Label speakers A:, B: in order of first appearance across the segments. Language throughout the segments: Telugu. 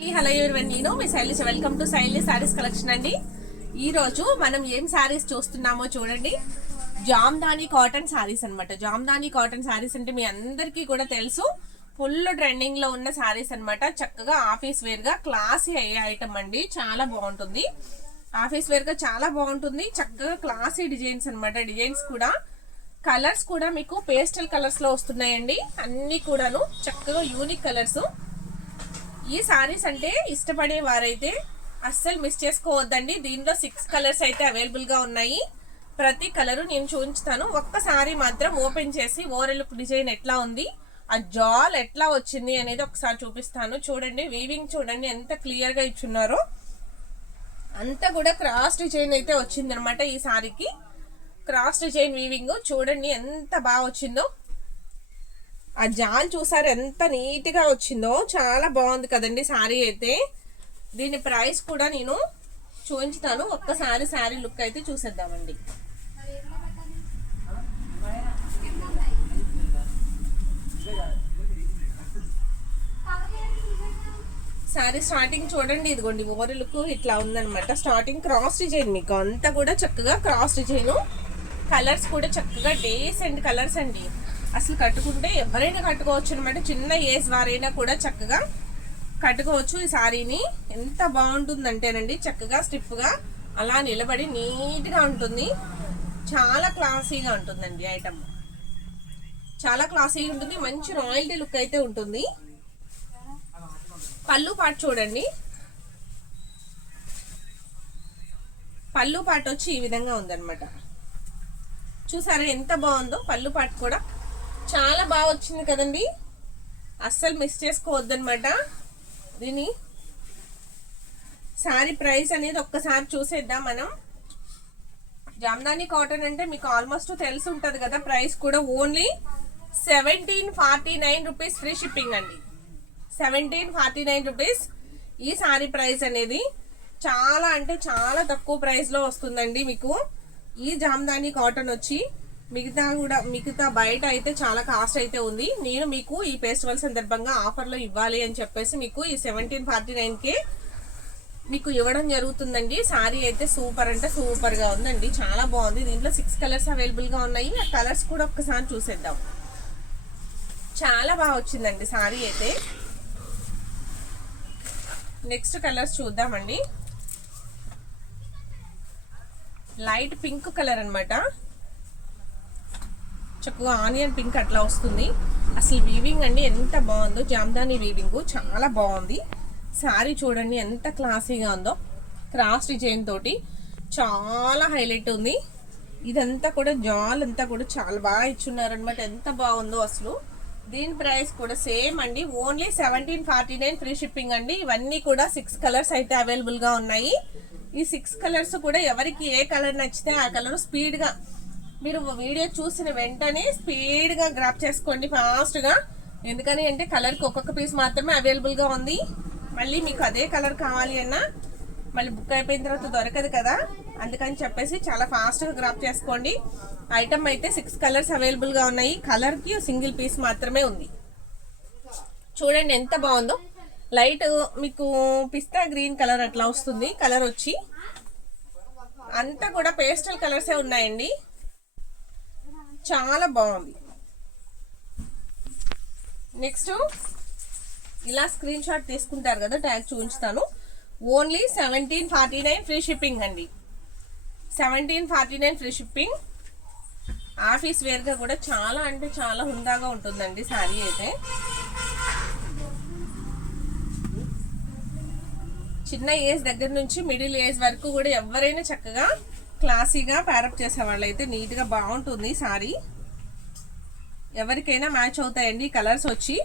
A: హలో ఎవరివన్ నేను మీ శైలిష్ వెల్కమ్ టు శైలి సారీస్ కలెక్షన్ అండి. ఈ రోజు మనం ఏం శారీస్ చూస్తున్నామో చూడండి. జామ్దాని కాటన్ సారీస్ అన్నమాట. జామ్దాని కాటన్ శారీస్ అంటే మీ అందరికీ కూడా తెలుసు. ఫుల్ ట్రెండింగ్లో ఉన్న శారీస్ అన్నమాట. చక్కగా ఆఫీస్ వేర్గా క్లాసీ అయ్యే ఐటమ్ అండి. చాలా బాగుంటుంది. ఆఫీస్ వేర్గా చాలా బాగుంటుంది. చక్కగా క్లాసీ డిజైన్స్ అన్నమాట. డిజైన్స్ కూడా కలర్స్ కూడా మీకు పేస్టల్ కలర్స్లో వస్తున్నాయండి. అన్ని కూడాను చక్కగా యూనిక్ కలర్స్ ఈ సారీస్ అంటే ఇష్టపడే వారైతే అస్సలు మిస్ చేసుకోవద్దండి. దీనిలో సిక్స్ కలర్స్ అయితే అవైలబుల్గా ఉన్నాయి. ప్రతి కలరు నేను చూపించుతాను ఒక్క సారీ మాత్రం ఓపెన్ చేసి ఓవరాల్ డిజైన్ ఎట్లా ఉంది ఆ జాల్ ఎట్లా వచ్చింది అనేది ఒకసారి చూపిస్తాను. చూడండి వీవింగ్ చూడండి ఎంత క్లియర్గా ఇచ్చున్నారో. అంతా కూడా క్రాస్ డిజైన్ అయితే వచ్చింది అనమాట ఈ సారీకి. క్రాస్ డిజైన్ వీవింగ్ చూడండి ఎంత బాగా వచ్చిందో. ఆ జాల్ చూసారు ఎంత నీట్గా వచ్చిందో. చాలా బాగుంది కదండి శారీ అయితే. దీని ప్రైస్ కూడా నేను చూపించుతాను. ఒక్కసారి శారీ లుక్ అయితే చూసేద్దామండి. శారీ స్టార్టింగ్ చూడండి ఇదిగోండి ఓవర్ లుక్ ఇట్లా ఉందన్నమాట. స్టార్టింగ్ క్రాస్ డిజైన్ మీకు. అంతా కూడా చక్కగా క్రాస్ డిజైన్. కలర్స్ కూడా చక్కగా డేసెంట్ కలర్స్ అండి. అసలు కట్టుకుంటే ఎవరైనా కట్టుకోవచ్చు అనమాట చిన్న ఏజ్ వారైనా కూడా చక్కగా కట్టుకోవచ్చు ఈ శారీని ఎంత బాగుంటుందంటేనండి చక్కగా స్టిఫ్గా అలా నిలబడి నీట్గా ఉంటుంది. చాలా క్లాసీగా ఉంటుందండి ఐటమ్ చాలా క్లాసీగా ఉంటుంది. మంచి రాయల్టీ లుక్ అయితే ఉంటుంది. పళ్ళు పాటు చూడండి. పళ్ళు పాటు వచ్చి ఈ విధంగా ఉందన్నమాట. చూసారా ఎంత బాగుందో? పళ్ళు పాటు కూడా చాలా బాగా వచ్చింది కదండి. అస్సలు మిస్ చేసుకోవద్దనమాట దీని శారీ ప్రైస్ అనేది ఒక్కసారి చూసేద్దాం మనం. జామ్దాని కాటన్ అంటే మీకు ఆల్మోస్ట్ తెలిసి ఉంటుంది కదా ప్రైస్ కూడా only seventeen forty nine rupees free shipping అండి. సెవెంటీన్ ఫార్టీ నైన్ రూపీస్ ఈ సారీ ప్రైస్ అనేది. చాలా అంటే చాలా తక్కువ ప్రైస్లో వస్తుందండి మీకు. ఈ జామ్దాని కాటన్ వచ్చి మిగతా కూడా మిగతా బయట అయితే చాలా కాస్ట్ అయితే ఉంది. నేను మీకు ఈ ఫెస్టివల్ సందర్భంగా ఆఫర్లో ఇవ్వాలి అని చెప్పేసి మీకు ఈ సెవెంటీన్ ఫార్టీ నైన్కి మీకు ఇవ్వడం జరుగుతుందండి. సారీ అయితే సూపర్ అంటే సూపర్గా ఉందండి. చాలా బాగుంది. దీంట్లో సిక్స్ కలర్స్ అవైలబుల్గా ఉన్నాయి. ఆ కలర్స్ కూడా ఒక్కసారి చూసేద్దాం. చాలా బాగా వచ్చిందండి సారీ అయితే. నెక్స్ట్ కలర్స్ చూద్దామండి. లైట్ పింక్ కలర్ అనమాట చక్కగా ఆనియన్ పింక్ అట్లా వస్తుంది. అసలు వీవింగ్ అండి ఎంత బాగుందో. జామ్దాని వీవింగ్ చాలా బాగుంది. శారీ చూడండి ఎంత క్లాసీగా ఉందో. క్రాస్ డిజైన్ తోటి చాలా హైలైట్ ఉంది. ఇదంతా కూడా జాల్ అంతా కూడా చాలా బాగా ఇచ్చున్నారనమాట ఎంత బాగుందో అసలు. దీని ప్రైస్ కూడా సేమ్ అండి. Only seventeen forty nine free shipping అండి. ఇవన్నీ కూడా సిక్స్ కలర్స్ అయితే అవైలబుల్గా ఉన్నాయి. ఈ సిక్స్ కలర్స్ కూడా ఎవరికి ఏ కలర్ నచ్చితే ఆ కలర్ స్పీడ్గా మీరు వీడియో చూసిన వెంటనే స్పీడ్గా గ్రాప్ చేసుకోండి ఫాస్ట్గా ఎందుకని అంటే కలర్కి ఒక్కొక్క పీస్ మాత్రమే అవైలబుల్గా ఉంది. మళ్ళీ మీకు అదే కలర్ కావాలి అన్నా మళ్ళీ బుక్ అయిపోయిన తర్వాత దొరకదు కదా. అందుకని చెప్పేసి చాలా ఫాస్ట్గా గ్రాప్ చేసుకోండి. ఐటమ్ అయితే సిక్స్ కలర్స్ అవైలబుల్గా ఉన్నాయి. కలర్కి సింగిల్ పీస్ మాత్రమే ఉంది. చూడండి ఎంత బాగుందో. లైట్ మీకు పిస్తా గ్రీన్ కలర్ అట్లా వస్తుంది. కలర్ వచ్చి అంతా కూడా పేస్టల్ కలర్సే ఉన్నాయండి. చాలా బాగుంది. నెక్స్ట్ ఇలా స్క్రీన్ షాట్ తీసుకుంటారు కదా tag చూపించుతాను only seventeen forty nine free shipping అండి. Seventeen forty nine free shipping office వేర్గా కూడా చాలా అంటే చాలా హుందాగా ఉంటుందండి శారీ అయితే. చిన్న ఏజ్ దగ్గర నుంచి మిడిల్ ఏజ్ వరకు కూడా ఎవరైనా చక్కగా క్లాసీగా ప్యారప్ చేసే వాళ్ళైతే నీట్గా బాగుంటుంది సారీ. ఎవరికైనా మ్యాచ్ అవుతాయండి కలర్స్ వచ్చి.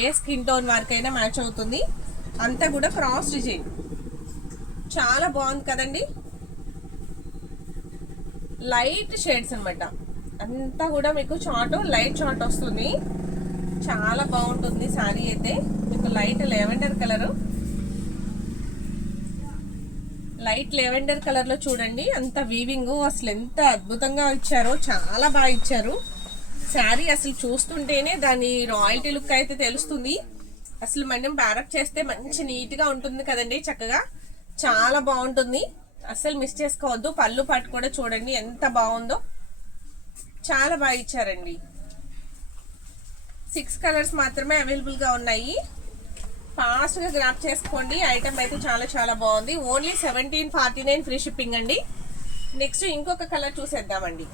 A: ఏ స్కిన్ టోన్ వారికైనా మ్యాచ్ అవుతుంది. అంతా కూడా క్రాస్ డిజైన్ చాలా బాగుంది కదండి. లైట్ షేడ్స్ అనమాట అంతా కూడా మీకు చాట్ లైట్ చాట్ వస్తుంది. చాలా బాగుంటుంది శారీ అయితే. మీకు light lavender colour light lavender కలర్లో చూడండి. అంత వీవింగ్ అసలు ఎంత అద్భుతంగా ఇచ్చారో చాలా బాగా ఇచ్చారు. శారీ అసలు చూస్తుంటేనే దాని రాయల్టీ లుక్ అయితే తెలుస్తుంది. అసలు మనం బ్యారప్ చేస్తే మంచి నీట్గా ఉంటుంది కదండి చక్కగా. చాలా బాగుంటుంది. అస్సలు మిస్ చేసుకోవద్దు. పళ్ళు పాటు కూడా చూడండి ఎంత బాగుందో. చాలా బాగా ఇచ్చారండి. సిక్స్ కలర్స్ మాత్రమే అవైలబుల్గా ఉన్నాయి. ఫాస్ట్గా గ్రాప్ చేసుకోండి. ఐటమ్ అయితే చాలా చాలా బాగుంది. Only seventeen forty nine free shipping అండి. నెక్స్ట్ ఇంకొక కలర్ చూసేద్దామండి.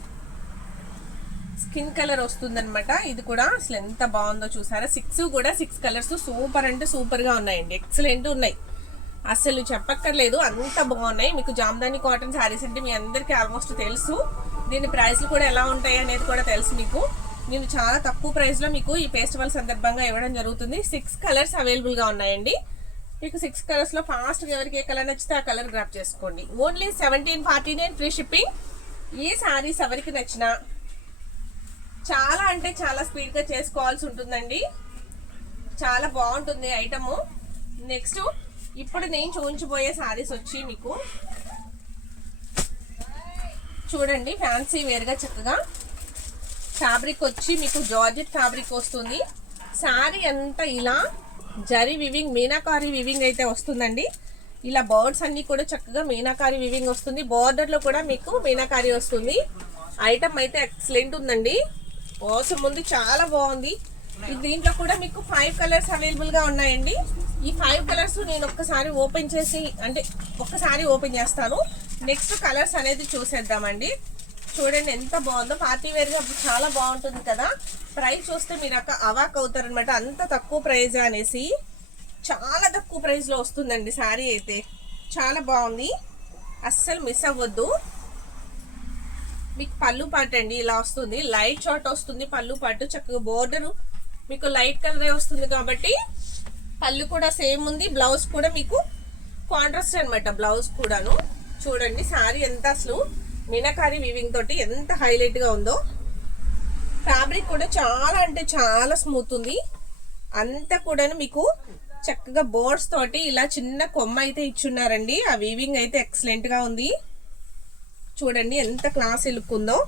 A: స్కిన్ కలర్ వస్తుందన్నమాట. ఇది కూడా అసలు ఎంత బాగుందో చూసారా? సిక్స్ కూడా సిక్స్ కలర్స్ సూపర్ అంటే సూపర్గా ఉన్నాయండి. ఎక్సలెంట్ ఉన్నాయి. అసలు చెప్పక్కర్లేదు. అంత బాగున్నాయి. మీకు జామ్దాని కాటన్ శారీస్ అంటే మీ అందరికీ ఆల్మోస్ట్ తెలుసు. దీని ప్రైస్లు కూడా ఎలా ఉంటాయి అనేది కూడా తెలుసు మీకు. నేను చాలా తక్కువ ప్రైస్లో మీకు ఈ ఫెస్టివల్ సందర్భంగా ఇవ్వడం జరుగుతుంది. సిక్స్ కలర్స్ అవైలబుల్గా ఉన్నాయండి. మీకు సిక్స్ కలర్స్లో ఫాస్ట్గా ఎవరికి ఏ కలర్ నచ్చితే ఆ కలర్ గ్రాప్ చేసుకోండి. Only seventeen forty nine free shipping ఈ శారీస్ ఎవరికి నచ్చినా చాలా అంటే చాలా స్పీడ్గా చేసుకోవాల్సి ఉంటుందండి. చాలా బాగుంటుంది ఐటము నెక్స్ట్ ఇప్పుడు నేను చూపించబోయే శారీస్ వచ్చి మీకు. చూడండి ఫ్యాన్సీ వేరుగా చక్కగా. ఫ్యాబ్రిక్ వచ్చి మీకు జార్జెట్ ఫ్యాబ్రిక్ వస్తుంది. శారీ అంతా ఇలా జరీ వివింగ్ మీనాకారి వివింగ్ అయితే వస్తుందండి. ఇలా బర్డ్స్ అన్నీ కూడా చక్కగా మీనాకారి వివింగ్ వస్తుంది. బార్డర్లో కూడా మీకు మీనాకారి వస్తుంది. ఐటమ్ అయితే ఎక్సలెంట్ ఉందండి. మోసం ఉంది చాలా బాగుంది. దీంట్లో కూడా మీకు ఫైవ్ కలర్స్ అవైలబుల్గా ఉన్నాయండి. ఈ ఫైవ్ కలర్స్ నేను ఒక్కసారి ఓపెన్ చేసి అంటే ఒక్కసారి ఓపెన్ చేస్తాను. నెక్స్ట్ కలర్స్ అనేది చూసేద్దామండి. చూడండి ఎంత బాగుందో. పార్టీ వేర్గా చాలా బాగుంటుంది కదా. ప్రైస్ చూస్తే మీరు అక్క అవాక్ అవుతారనమాట అంత తక్కువ ప్రైజ్ అనేసి. చాలా తక్కువ ప్రైస్లో వస్తుందండి శారీ అయితే. చాలా బాగుంది. అస్సలు మిస్ అవ్వద్దు. మీకు పళ్ళు పాటు అండి ఇలా వస్తుంది. లైట్ షార్ట్ వస్తుంది పళ్ళు పాటు. చక్కగా బోర్డర్ మీకు లైట్ కలరే వస్తుంది కాబట్టి పళ్ళు కూడా సేమ్ ఉంది. బ్లౌజ్ కూడా మీకు కాంట్రాస్ట్ అనమాట బ్లౌజ్ కూడాను. చూడండి శారీ ఎంత అసలు. మినకారి వివింగ్ తోటి ఎంత హైలైట్గా ఉందో. ఫ్యాబ్రిక్ కూడా చాలా అంటే చాలా స్మూత్ ఉంది. అంతా కూడాను మీకు చక్కగా బోర్డ్స్ తోటి ఇలా చిన్న కొమ్మ అయితే ఇచ్చున్నారండి. ఆ వీవింగ్ అయితే ఎక్సలెంట్గా ఉంది. చూడండి ఎంత క్లాస్ లుక్ ఉందో.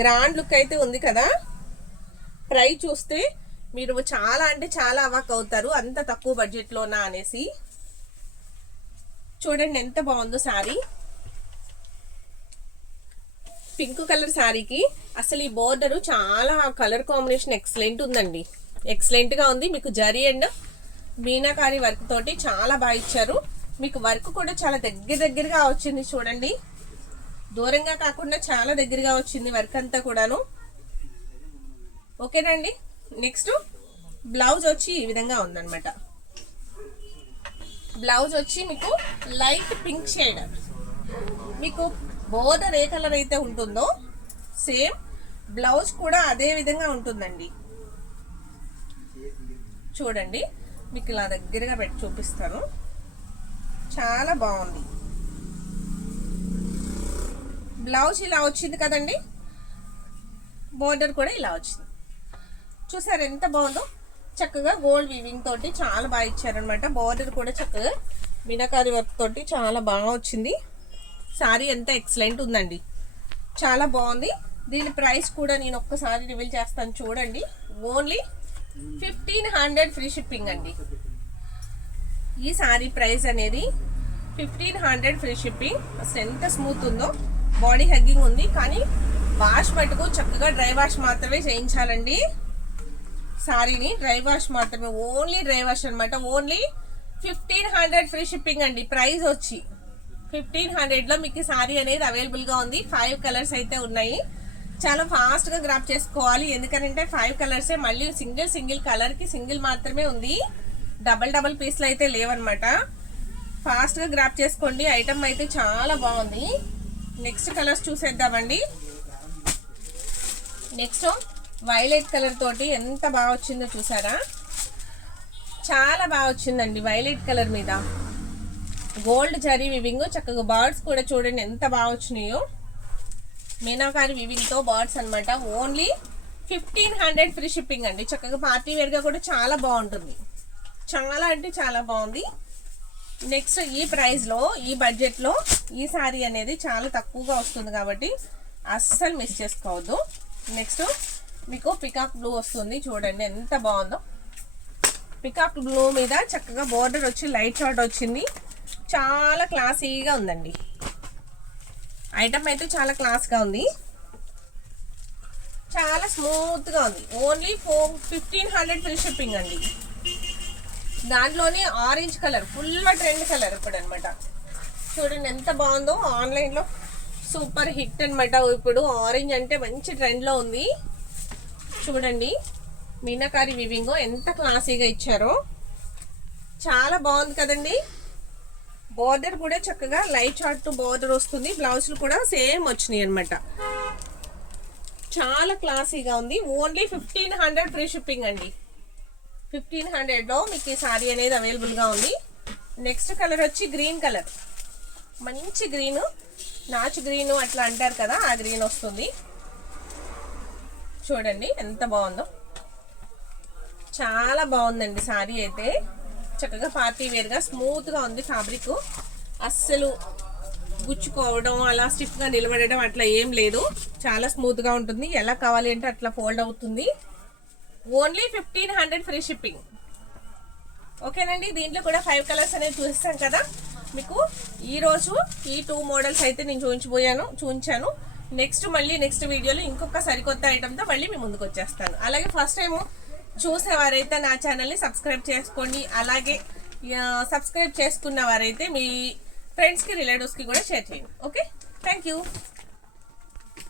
A: గ్రాండ్ లుక్ అయితే ఉంది కదా. ట్రై చూస్తే మీరు చాలా అంటే చాలా అవాక్ అవుతారు. అంత తక్కువ బడ్జెట్లోనా అనేసి. చూడండి ఎంత బాగుందో శారీ పింక్ కలర్ శారీకి అసలు ఈ బోర్డర్ చాలా కలర్ కాంబినేషన్ ఎక్సలెంట్ ఉందండి. ఎక్సలెంట్గా ఉంది. మీకు జరీ అండ్ మీనాకారి వర్క్ తోటి చాలా బాగా ఇచ్చారు. మీకు వర్క్ కూడా చాలా దగ్గర దగ్గరగా వచ్చింది చూడండి. దూరంగా కాకుండా చాలా దగ్గరగా వచ్చింది వర్క్ అంతా కూడాను. ఓకేనండి నెక్స్ట్ బ్లౌజ్ వచ్చి ఈ విధంగా ఉందనమాట బ్లౌజ్ వచ్చి మీకు లైట్ పింక్ షేడ్. మీకు బోర్డర్ ఏ కలర్ అయితే ఉంటుందో సేమ్ బ్లౌజ్ కూడా అదే విధంగా ఉంటుందండి. చూడండి మీకు ఇలా దగ్గరగా పెట్టి చూపిస్తాను. చాలా బాగుంది. బ్లౌజ్ ఇలా వచ్చింది కదండి? బోర్డర్ కూడా ఇలా వచ్చింది. చూసారు ఎంత బాగుందో? చక్కగా గోల్డ్ వీవింగ్ తోటి చాలా బాగా ఇచ్చారనమాట బోర్డర్ కూడా చక్కగా మినకారి వర్క్ తోటి చాలా బాగా వచ్చింది. శారీ ఎంత ఎక్సలెంట్ ఉందండి. చాలా బాగుంది. దీని ప్రైస్ కూడా నేను ఒక్కసారి రివీల్ చేస్తాను చూడండి. Only fifteen hundred free shipping అండి. ఈ సారీ ప్రైస్ అనేది ఫిఫ్టీన్ హండ్రెడ్ ఫ్రీ షిప్పింగ్. అసలు ఎంత స్మూత్ ఉందో. బాడీ హగ్గింగ్ ఉంది. కానీ వాష్ మటుకు చక్కగా డ్రై వాష్ మాత్రమే చేయించాలండి. శారీని డ్రై వాష్ మాత్రమే ఓన్లీ డ్రై వాష్ అనమాట only fifteen hundred free shipping అండి. ప్రైస్ వచ్చి ఫిఫ్టీన్ హండ్రెడ్లో మీకు సారీ అనేది అవైలబుల్గా ఉంది. ఫైవ్ కలర్స్ అయితే ఉన్నాయి. చాలా ఫాస్ట్గా గ్రాప్ చేసుకోవాలి. ఎందుకంటే ఫైవ్ కలర్సే మళ్ళీ సింగిల్ సింగిల్ కలర్కి సింగిల్ మాత్రమే ఉంది. డబల్ డబల్ పీస్లు అయితే లేవన్నమాట. ఫాస్ట్గా గ్రాప్ చేసుకోండి. ఐటమ్ అయితే చాలా బాగుంది. నెక్స్ట్ కలర్స్ చూసేద్దామండి. నెక్స్ట్ వైలెట్ కలర్ తోటి ఎంత బాగా వచ్చిందో చూసారా? చాలా బాగా వచ్చిందండి వైలెట్ కలర్ మీద. గోల్డ్ జరీ వివింగ్ చక్కగా బర్డ్స్ కూడా చూడండి ఎంత బాగా వచ్చినాయో. మీనాకారి వివింగ్తో బర్డ్స్ అనమాట only fifteen hundred free shipping అండి. చక్కగా పార్టీ వేర్గా కూడా చాలా బాగుంటుంది. చాలా అంటే చాలా బాగుంది. నెక్స్ట్ ఈ ప్రైస్లో ఈ బడ్జెట్లో ఈ శారీ అనేది చాలా తక్కువగా వస్తుంది కాబట్టి అస్సలు మిస్ చేసుకోవద్దు. నెక్స్ట్ మీకు పికాక్ బ్లూ వస్తుంది. చూడండి ఎంత బాగుందో. పికాక్ బ్లూ మీద చక్కగా బోర్డర్ వచ్చి లైట్ షార్ట్ వచ్చింది. చాలా క్లాసీగా ఉందండి. ఐటమ్ అయితే చాలా క్లాస్గా ఉంది. చాలా స్మూత్గా ఉంది. Only four fifteen hundred free shipping అండి. దాంట్లోనే orange colour full trend colour ఇప్పుడు అనమాట చూడండి ఎంత బాగుందో. ఆన్లైన్లో సూపర్ హిట్ అనమాట ఇప్పుడు ఆరెంజ్ అంటే మంచి ట్రెండ్లో ఉంది. చూడండి. మీనాకారి వివింగో ఎంత క్లాసీగా ఇచ్చారో. చాలా బాగుంది కదండి. బార్డర్ కూడా చక్కగా లైట్ షార్ట్ బార్డర్ వస్తుంది. బ్లౌజులు కూడా సేమ్ వచ్చినాయి అనమాట చాలా క్లాసీగా ఉంది. Only fifteen hundred free shipping అండి. ఫిఫ్టీన్ హండ్రెడ్లో మీకు ఈ సారీ అనేది అవైలబుల్గా ఉంది. నెక్స్ట్ కలర్ వచ్చి గ్రీన్ కలర్. మంచి గ్రీను నాచు గ్రీను అట్లా అంటారు కదా ఆ గ్రీన్ వస్తుంది. చూడండి ఎంత బాగుందో. చాలా బాగుందండి సారీ అయితే. చక్కగా పార్టీ వేర్గా స్మూత్గా ఉంది ఫ్యాబ్రిక్. అస్సలు గుచ్చుకోవడం అలా స్టిఫ్గా నిలబడడం అట్లా ఏం లేదు. చాలా స్మూత్గా ఉంటుంది. ఎలా కావాలి అంటే అట్లా ఫోల్డ్ అవుతుంది. Only fifteen hundred free shipping. ఓకేనండి? దీంట్లో కూడా ఫైవ్ కలర్స్ అనేవి చూపిస్తాం కదా. మీకు ఈరోజు ఈ టూ మోడల్స్ అయితే నేను చూపించబోయాను చూపించాను నెక్స్ట్ మళ్ళీ నెక్స్ట్ వీడియోలో ఇంకొక సరికొత్త ఐటమ్తో మళ్ళీ మీ ముందుకు వచ్చేస్తాను. అలాగే ఫస్ట్ టైము చూసేవారైతే నా ఛానల్ని సబ్స్క్రైబ్ చేసుకోండి. అలాగే సబ్స్క్రైబ్ చేసుకున్న వారైతే మీ ఫ్రెండ్స్కి రిలేటివ్స్కి కూడా షేర్ చేయండి. ఓకే? Thank you